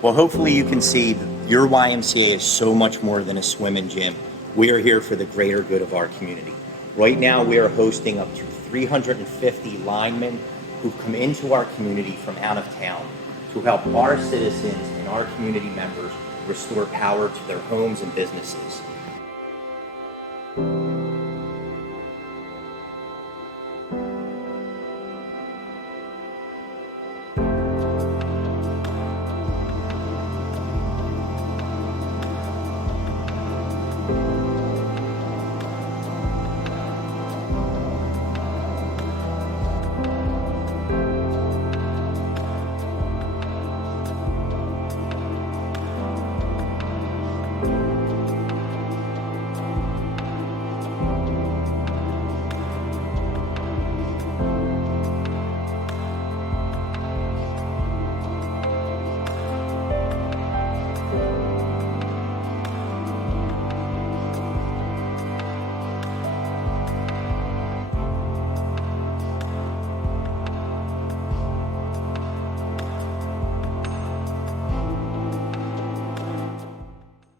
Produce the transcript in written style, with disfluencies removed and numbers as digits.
Well, hopefully you can see that your YMCA is so much more than a swim and gym. We are here for the greater good of our community. Right now, we are hosting up to 350 linemen who've come into our community from out of town to help our citizens and our community members restore power to their homes and businesses.